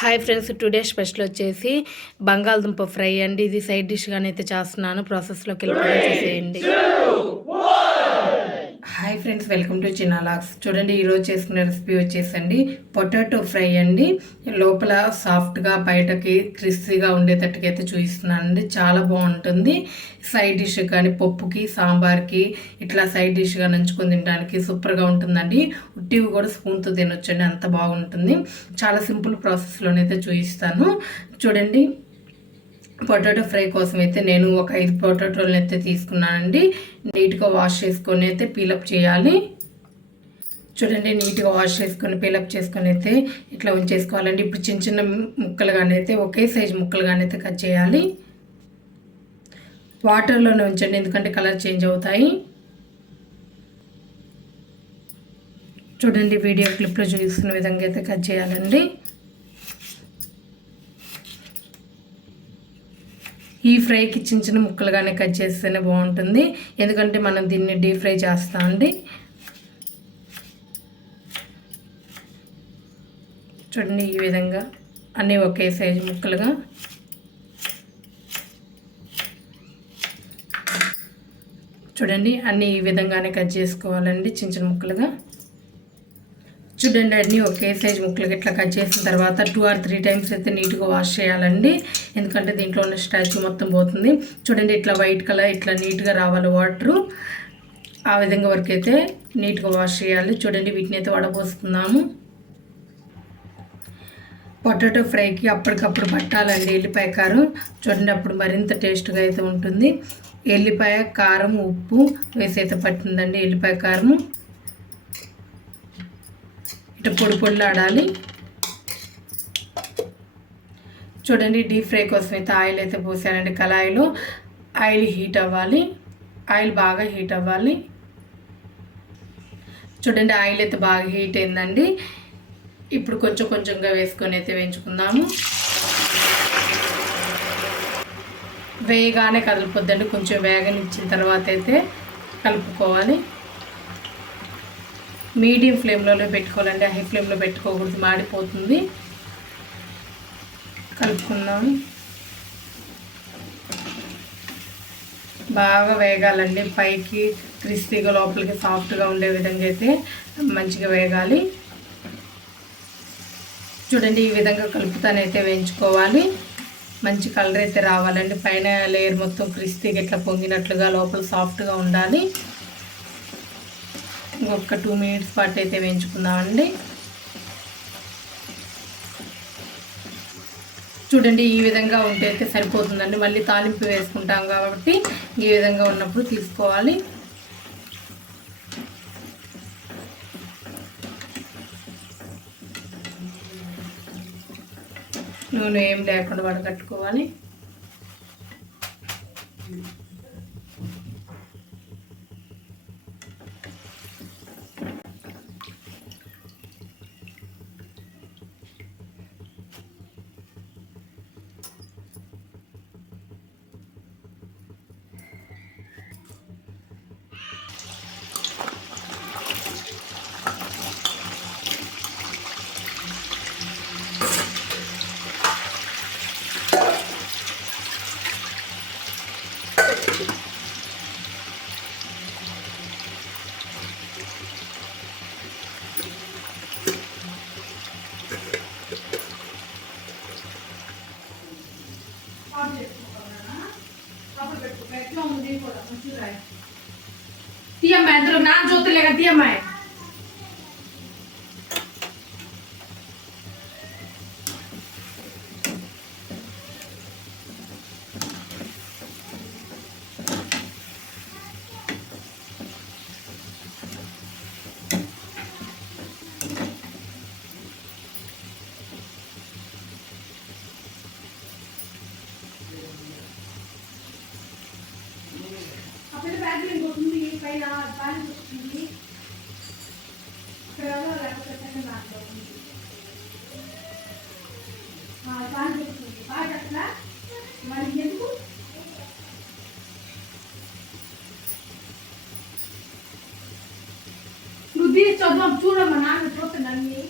Hi friends today special వచ్చేసి బంగాళదుంప fry అండి. ఇది సైడ్ డిష్గానైతే చేస్తున్నాను. ప్రాసెస్లోకి వెళ్ళి చేసేయండి. హాయ్ ఫ్రెండ్స్ వెల్కమ్ టు చిన్నాలాక్స్ చూడండి ఈరోజు చేసుకునే రెసిపీ వచ్చేసండి. పొటాటో ఫ్రై అండి. లోపల సాఫ్ట్గా బయటకి క్రిస్పీగా ఉండేటట్టుగా అయితే చూపిస్తున్నానండి. చాలా బాగుంటుంది. సైడ్ డిష్ కానీ పప్పుకి సాంబార్కి ఇట్లా సైడ్ డిష్గా నంచుకొని తినడానికి సూపర్గా ఉంటుందండి. ఉట్టివి కూడా స్పూన్తో తినొచ్చండి. అంత బాగుంటుంది. చాలా సింపుల్ ప్రాసెస్లోనైతే చూపిస్తాను. చూడండి పొటాటో ఫ్రై కోసం అయితే నేను ఒక ఐదు పొటాటోలను అయితే తీసుకున్నానండి. నీట్గా వాష్ చేసుకొని అయితే పీలప్ చేయాలి. చూడండి నీట్గా వాష్ చేసుకొని పీలప్ చేసుకొని అయితే ఇట్లా ఉంచేసుకోవాలండి. ఇప్పుడు చిన్న చిన్న ముక్కలుగానే అయితే ఒకే సైజ్ ముక్కలుగానే అయితే కట్ చేయాలి. వాటర్లోనే ఉంచండి ఎందుకంటే కలర్ చేంజ్ అవుతాయి. చూడండి వీడియో క్లిప్లో చూస్తున్న విధంగా అయితే కట్ చేయాలండి. ఈ ఫ్రైకి చిన్న చిన్న ముక్కలుగానే కట్ చేస్తేనే బాగుంటుంది. ఎందుకంటే మనం దీన్ని డీప్ ఫ్రై చేస్తామండి చూడండి ఈ విధంగా అన్నీ ఒకే సైజు ముక్కలుగా. చూడండి అన్నీ ఈ విధంగానే కట్ చేసుకోవాలండి చిన్న చిన్న ముక్కలుగా. చూడండి అన్నీ ఒకే సైజ్ ముక్కలకి ఇట్లా కట్ చేసిన తర్వాత టూ ఆర్ త్రీ టైమ్స్ అయితే నీట్గా వాష్ చేయాలండి. ఎందుకంటే దీంట్లో ఉన్న స్టాచ్యూ మొత్తం పోతుంది. చూడండి ఇట్లా వైట్ కలర్ ఇట్లా నీట్గా రావాలి వాటరు ఆ విధంగా వరకు అయితే నీట్గా వాష్ చేయాలి. చూడండి వీటిని అయితే వడపోస్తున్నాము. పొటాటో ఫ్రైకి అప్పటికప్పుడు పట్టాలండి ఎల్లిపాయ కారం. చూడండి అప్పుడు మరింత టేస్ట్గా అయితే ఉంటుంది. ఎల్లిపాయ కారం ఉప్పు వేసి అయితే పట్టిందండి ఎల్లిపాయ కారము. ఇటు పొడి పొడిలాడాలి చూడండి డీప్ ఫ్రై కోసం అయితే ఆయిల్ అయితే పోసానండి. కళాయిలో ఆయిల్ హీట్ అవ్వాలి. ఆయిల్ బాగా హీట్ అవ్వాలి. చూడండి ఆయిల్ అయితే బాగా హీట్ అయిందండి. ఇప్పుడు కొంచెం కొంచెంగా వేసుకొని అయితే వేయించుకుందాము. వేయగానే కదిలిపోద్దండి. కొంచెం వేగనిచ్చిన తర్వాత అయితే కలుపుకోవాలి. మీడియం ఫ్లేమ్లోనే పెట్టుకోవాలండి. హై ఫ్లేమ్లో పెట్టుకోకూడదు. మాడిపోతుంది. కలుపుకుందాం. బాగా వేగాలండి. పైకి క్రిస్పీగా లోపలికి సాఫ్ట్గా ఉండే విధంగా అయితే మంచిగా వేగాలి. చూడండి ఈ విధంగా కలుపుతానైతే వేయించుకోవాలి. మంచి కలర్ అయితే రావాలండి. పైన లేయర్ మొత్తం క్రిస్పీగా ఇట్లా పొంగినట్లుగా లోపల సాఫ్ట్గా ఉండాలి. ఇంకొక టూ మినిట్స్ పాటు అయితే వేయించుకుందామండి. చూడండి ఈ విధంగా ఉంటే అయితే సరిపోతుందండి. మళ్ళీ తాలింపు వేసుకుంటాం కాబట్టి ఈ విధంగా ఉన్నప్పుడు తీసుకోవాలి. నూనె ఏం లేకుండా వడగట్టుకోవాలి. తీయమ్మా ఇద్దరు నా జ్యోతులేగా తీయమ్మా పైన పాలు వస్తుంది ఇక్కడ లేకపోతే సెకండ్ దాంట్లో ఉంది పాలు వస్తుంది పాలు అట్లా మరి ఎందుకు? నువ్వు తీసి చూద్దాం చూడమ్మా నాన్న చూస్తాను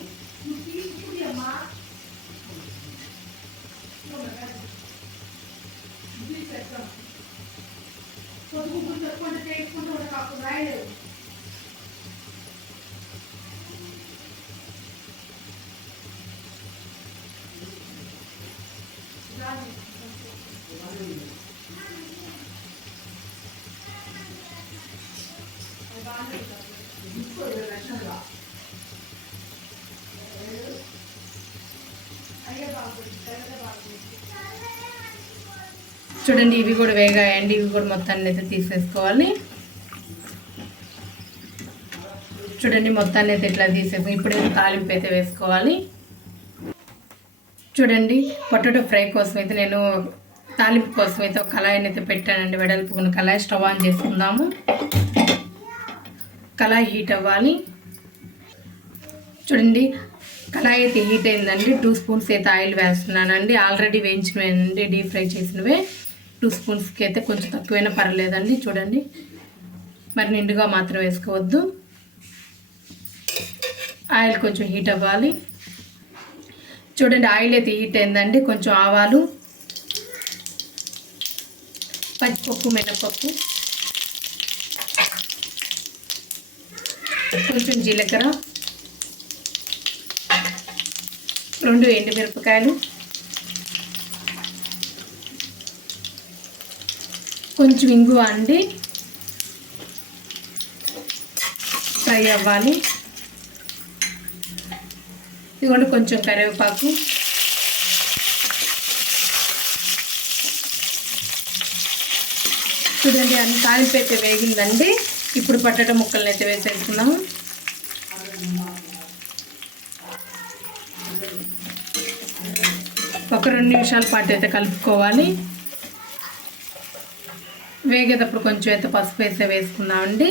చూడండి ఇవి కూడా వేగాయండి. ఇవి కూడా మొత్తాన్ని అయితే తీసేసుకోవాలి. చూడండి మొత్తాన్ని అయితే ఇట్లా తీసేసి ఇప్పుడు తాలింపు అయితే వేసుకోవాలి. చూడండి పొటాటో ఫ్రై కోసం అయితే నేను తాలింపు కోసం అయితే ఒక కళాయిని అయితే పెట్టానండి. వెడల్పుకున్న కళాయి స్టవ్ ఆన్ చేసుకుందాము. కళాయి హీట్ అవ్వాలి. చూడండి కళాయి అయితే హీట్ అయిందండి. టూ స్పూన్స్ అయితే ఆయిల్ వేస్తున్నానండి. ఆల్రెడీ వేయించినవేనండి డీప్ ఫ్రై చేసినవే. టూ స్పూన్స్కి అయితే కొంచెం తక్కువైనా పర్లేదండి చూడండి మరి నిండుగా మాత్రం వేసుకోవద్దు. ఆయిల్ కొంచెం హీట్ అవ్వాలి. చూడండి ఆయిల్ అయితే హీట్ అయిందండి. కొంచెం ఆవాలు పచ్చిపప్పు మినపప్పు. కొంచెం జీలకర్ర రెండు ఎండుమిరపకాయలు కొంచెం ఇంగువ అండి ఫ్రై అవ్వాలి. ఇదిగోండి కొంచెం కరివేపాకు. చూడండి అన్ని తాలింపు అయితే వేగిందండి. ఇప్పుడు పట్టట ముక్కలను అయితే వేసేసుకున్నాము ఒక రెండు నిమిషాల పాటు అయితే కలుపుకోవాలి. వేగేటప్పుడు కొంచెం అయితే పసుపు వేసే వేసుకుందామండి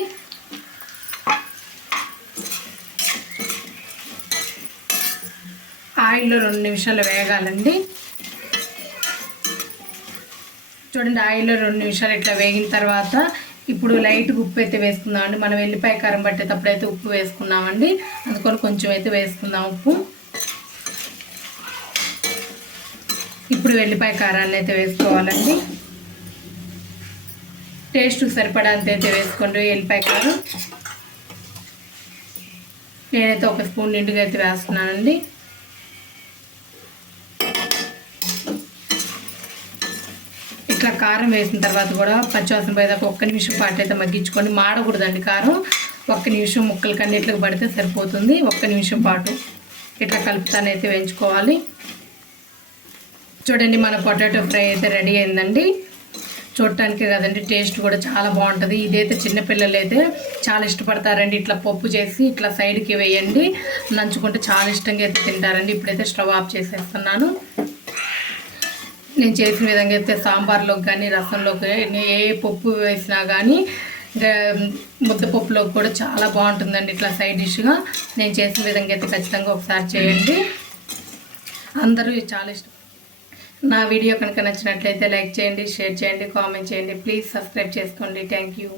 ఆయిల్లో రెండు నిమిషాలు వేగాలండి. చూడండి ఆయిల్లో రెండు నిమిషాలు ఇట్లా వేగిన తర్వాత ఇప్పుడు లైట్ ఉప్పు అయితే వేసుకుందామండి. మనం వెల్లిపాయ కారం పట్టేటప్పుడు అయితే ఉప్పు వేసుకున్నామండి. అందుకొని కొంచెం అయితే వేసుకుందాం ఉప్పు. ఇప్పుడు వెల్లిపాయ కారాన్ని అయితే వేసుకోవాలండి. టేస్ట్ సరిపడా అంత అయితే వేసుకోండి వెల్లిపాయ కారం. నేనైతే ఒక స్పూన్ నిండుగా అయితే వేస్తున్నానండి. ఇట్లా కారం వేసిన తర్వాత కూడా పచ్చివాసన పోయేదాకా ఒక్క నిమిషం పాటు అయితే మగ్గించుకొని మాడకూడదండి కారం. ఒక్క నిమిషం ముక్కలు కన్నిట్లకు పడితే సరిపోతుంది. ఒక్క నిమిషం పాటు ఇట్లా కలుపుతానైతే వేయించుకోవాలి. చూడండి మన పొటాటో ఫ్రై అయితే రెడీ అయిందండి. చూడటానికి కదండి టేస్ట్ కూడా చాలా బాగుంటుంది. ఇదైతే చిన్నపిల్లలు అయితే చాలా ఇష్టపడతారండి. ఇట్లా పప్పు చేసి ఇట్లా సైడ్కి వేయండి. నంచుకుంటే చాలా ఇష్టంగా అయితే తింటారండి. ఇప్పుడైతే స్టవ్ ఆఫ్ చేసేస్తున్నాను. నేను చేసిన విధంగా అయితే సాంబార్లోకి కానీ రసంలోకి ఏ పప్పు వేసినా కానీ ముద్దపప్పులోకి కూడా చాలా బాగుంటుందండి ఇట్లా సైడ్ డిష్గా. నేను చేసిన విధంగా అయితే ఖచ్చితంగా ఒకసారి చేయండి. అందరూ చాలా ఇష్టం. నా వీడియో కనుక నచ్చినట్లయితే లైక్ చేయండి షేర్ చేయండి కామెంట్ చేయండి. ప్లీజ్ సబ్స్క్రైబ్ చేసుకోండి. Thank you.